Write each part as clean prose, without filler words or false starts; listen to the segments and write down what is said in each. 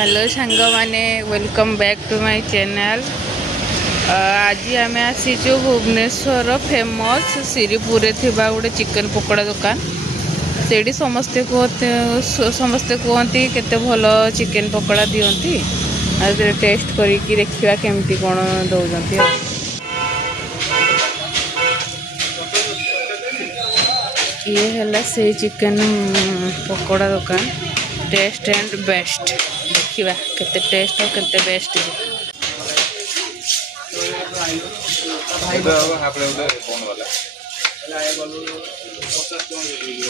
Hello सांग माने welcome back to my channel. आज आम आसीचु भुवनेश्वर फेमस श्रीपुर गोटे चिकन पकोड़ा दुकान। से समस्ते कहते केते भल चिकन पकोड़ा दियंती टेस्ट करिकी देखिया केमती कौन दौरान। ये है से चिकन पकोड़ा दुकान टेस्ट एंड बेस्ट। देखा केते टेस्ट और केते बेस्ट।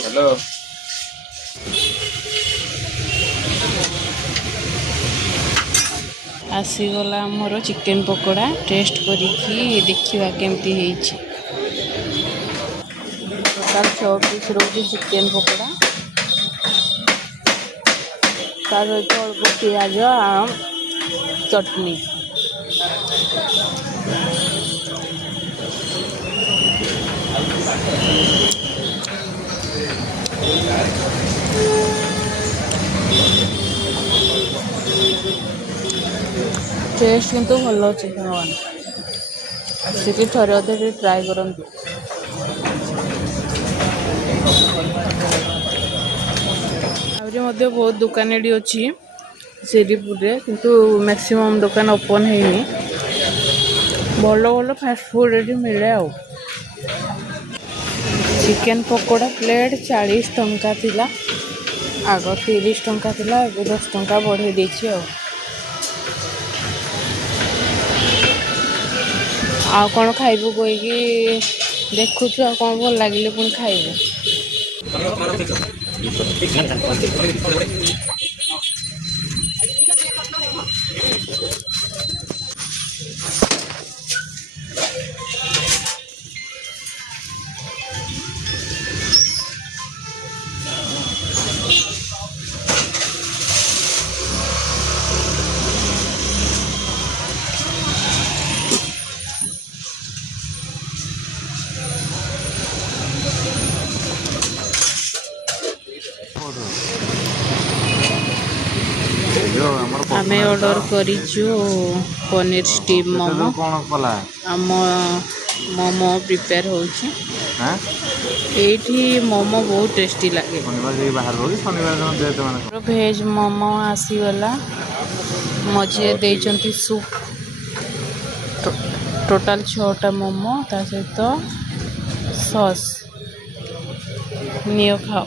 हेलो आसीगला मोर चिकन पकोड़ा टेस्ट करिकी देखिया केमती है। टोटाल 6 पीस रोटी चिकन पकोड़ा सहित अल्प पिज चटनी। टेस्ट किंतु भल अच्छे आसिक थे अधे ट्राए करते। बहुत दुकान एडी अच्छी श्रीपुर किंतु मैक्सिमम दुकान ओपन है। भल भल फास्ट फूड ये मिले। आ चिकन पकोड़ा प्लेट 40 टंका थिला, आग 30 टंका थिला, अब 10 टंका बढ़े देछि। आ कौन खाइबू कहीकि देखुछु आ कौन भल लगिले पुणी खाइबू। आमे ऑर्डर करिछु पनीर स्टीम मोमो। आम मोमो प्रिपेयर होछि। एठी मोमो बहुत टेस्टी लगे। भेज मोमो आसीगला मझे देइचंती सूप। टोटाल 6टा मोमो ता सहित सॉस नियो खाओ।